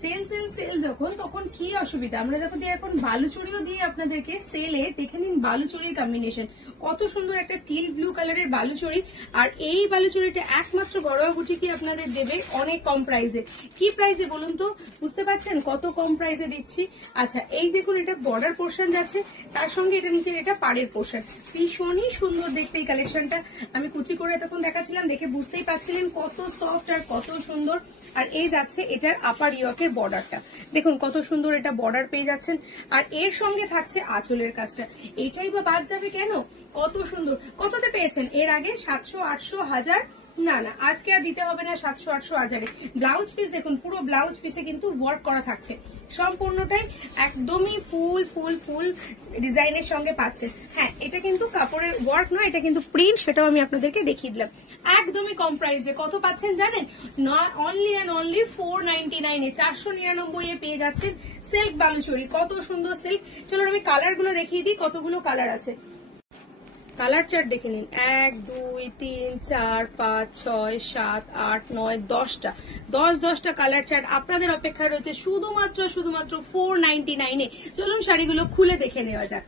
Sell sell sell যখন, তখন কি অসুবিধা? আমরা দেখো যে এখন বালুচুরিও দিয়ে আপনাদেরকে সেলে, দেখে নিন বালুচুরির কম্বিনেশন কত সুন্দর, একটা টিল ব্লু কালারের বালুচুরি। আর এই বালুচুরিটা একমাত্র ঘরোয়া বুটিকই আপনাদের দেবে অনেক কম প্রাইসে। কি প্রাইসে বলুন তো? বুঝতে পারছেন কত কম প্রাইসে দিচ্ছি? আচ্ছা, এই দেখুন, এটা বর্ডার পোর্শন যাচ্ছে, তার সঙ্গে এটা নিচের এটা পাড়ের পোর্শন, ভীষণই সুন্দর দেখতে এই কালেকশনটা। আমি কুচি করে তখন দেখাচ্ছিলাম, দেখে বুঝতেই পারছিলেন কত সফট আর কত সুন্দর। আর এই যাচ্ছে এটার আপার ইয়কের বর্ডারটা, দেখুন কত সুন্দর এটা বর্ডার পেয়ে যাচ্ছেন। আর এর সঙ্গে থাকছে আঁচলের কাজটা, এটাই বা বাদ যাবে কেন? কত সুন্দর। কততে পেয়েছেন এর আগে? 700, 800, 1000? না না, আজকে আর দিতে হবে না 700, 800, 1000-এ। ব্লাউজ পিস দেখুন, পুরো ব্লাউজ পিসে কিন্তু ওয়ার্ক করা থাকছে, সম্পূর্ণটাই একদমই ফুল ফুল ফুল ডিজাইনের সঙ্গে পাচ্ছে। হ্যাঁ, এটা কিন্তু কাপড়ের ওয়ার্ক নয়, এটা কিন্তু প্রিন্ট, সেটাও আমি আপনাদেরকে দেখিয়ে দিলাম। একদমই কম প্রাইসে কত পাচ্ছেন জানেন? অনলি অ্যান্ড অনলি 499-এ, 499-এ পেয়ে যাচ্ছেন সিল্ক বালুচুরি। কত সুন্দর সিল্ক। চলুন আমি কালার গুলো দেখিয়ে দিই, কতগুলো কালার আছে। কালার চার্ট দেখে নিন, 1, 2, 3, 4, 5, 6, 7, 8, 9, 10টা, 10টা কালার চার্ট আপনাদের অপেক্ষায় রয়েছে শুধুমাত্র 499-এ। চলুন শাড়িগুলো খুলে দেখে নেওয়া যাক।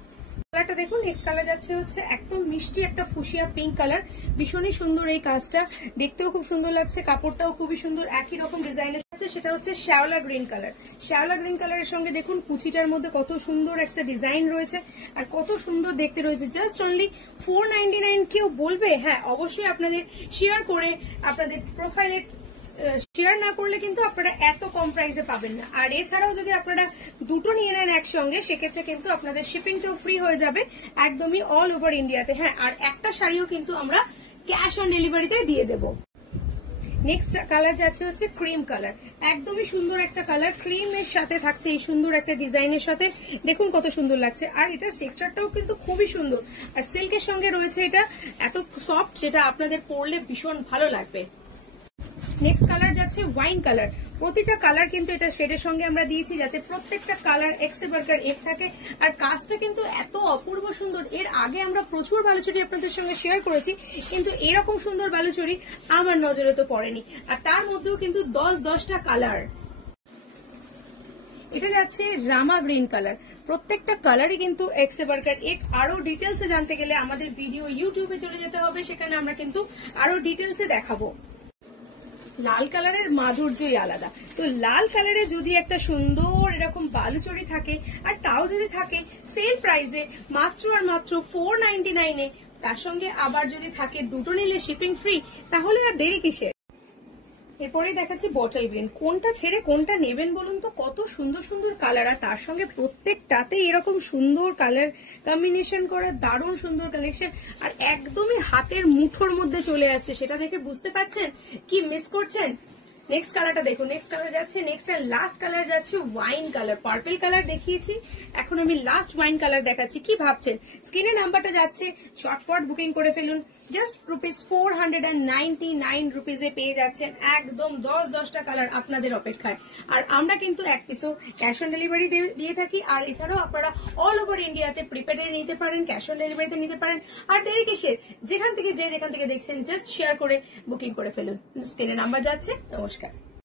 কালারটা দেখুন, নেক্সট কালার যাচ্ছে হচ্ছে একদম মিষ্টি একটা ফুসিয়া পিঙ্ক কালার, ভীষণই সুন্দর এই কাজটা, দেখতেও খুব সুন্দর লাগছে, কাপড়টাও খুবই সুন্দর, একই রকম ডিজাইনের আছে। সেটা হচ্ছে শ্যাওলা গ্রিন কালার। শ্যাওলা গ্রিন কালারের সঙ্গে দেখুন কুচিটার মধ্যে কত সুন্দর একটা ডিজাইন রয়েছে, আর কত সুন্দর দেখতে রয়েছে। Just only 499। কেউ বলবে? হ্যাঁ, অবশ্যই আপনাদের শেয়ার করে, আপনাদের প্রোফাইলে শেয়ার না করলে কিন্তু আপনারা এত কম প্রাইসে পাবেন না। আর এছাড়াও যদি আপনারা দুটো নিয়ে নেন একসঙ্গে, সেক্ষেত্রে কিন্তু আপনাদের শিপিংটাও ফ্রি হয়ে যাবে একদমই অল ওভার ইন্ডিয়াতে। হ্যাঁ, আর একটা শাড়িও কিন্তু আমরা ক্যাশ অন ডেলিভারিতে দিয়ে দেবো। নেক্সট কালার যাচ্ছে হচ্ছে ক্রিম কালার, একদমই সুন্দর একটা কালার, ক্রিমের সাথে থাকছে এই সুন্দর একটা ডিজাইনের সাথে, দেখুন কত সুন্দর লাগছে। আর এটা টেক্সচারটাও কিন্তু খুবই সুন্দর, আর সিল্কের সঙ্গে রয়েছে এটা এত সফট, যেটা আপনাদের পরলে ভীষণ ভালো লাগবে। নেক্সট কালার যাচ্ছে ওয়াইন কালার। প্রতিটা কালার কিন্তু এটা শেডের সঙ্গে আমরা দিয়েছি, যাতে প্রত্যেকটা কালার এক্সে বার্গার এক থাকে। আর কাজটা কিন্তু এত অপূর্ব সুন্দর, এর আগে আমরা প্রচুর বালুচুরি আপনাদের সঙ্গে শেয়ার করেছি, কিন্তু এরকম সুন্দর বালুচুরি আমার নজরে তো পড়েনি। আর তার মধ্যেও কিন্তু 10টা কালার। এটা যাচ্ছে রামা গ্রিন কালার, প্রত্যেকটা কালারই কিন্তু এক্সে বার্গার এক। আরো ডিটেলসে জানতে গেলে আমাদের ভিডিও ইউটিউবে চলে যেতে হবে, সেখানে আমরা কিন্তু আরো ডিটেলসে দেখাবো। লাল কালারের মাধুর্যই আলাদা। তো লাল কালারে যদি একটা সুন্দর এরকম বালুচুরি থাকে, আর তাও যদি থাকে সেল প্রাইসে মাত্র আর মাত্র 499-এ, তার সঙ্গে আবার যদি থাকে দুটো নিলে শিপিং ফ্রি, তাহলে আর দেরি কিসের? এরপরে দেখাচ্ছি বটল গ্রিন। কোনটা ছেড়ে কোনটা নেবেন বলুন তো? কত সুন্দর সুন্দর কালার, আর তার সঙ্গে প্রত্যেকটাতে এরকম সুন্দর কালার কম্বিনেশন করা, দারুণ সুন্দর কালেকশন, আর একদমই হাতের মুঠোর মধ্যে চলে আসছে। সেটা দেখে বুঝতে পারছেন কি মিস করছেন। নেক্সট কালারটা দেখুন, নেক্সট কালার যাচ্ছে, নেক্সট আর লাস্ট কালার যাচ্ছে ওয়াইন কালার। পার্পল কালার দেখিয়েছি, এখন আমি লাস্ট ওয়াইন কালার দেখাচ্ছি। কি ভাবছেন? স্ক্রিনে নাম্বারটা যাচ্ছে, শর্টপট বুকিং করে ফেলুন। জাস্ট ₹499 পেয়ে যাচ্ছেন একদম 10টা কালার আপনাদের অপেক্ষায়। আর আমরা কিন্তু এক পিসও ক্যাশ অন ডেলিভারি দিয়ে থাকি। আর এছাড়াও আপনারা অল ওভার ইন্ডিয়াতে প্রিপেডে নিতে পারেন, ক্যাশ অন ডেলিভারিতে নিতে পারেন। আর দেরি কিসের? যেখান থেকে দেখছেন জাস্ট শেয়ার করে বুকিং করে ফেলুন। স্ক্রিনে নাম্বার যাচ্ছে। নমস্কার।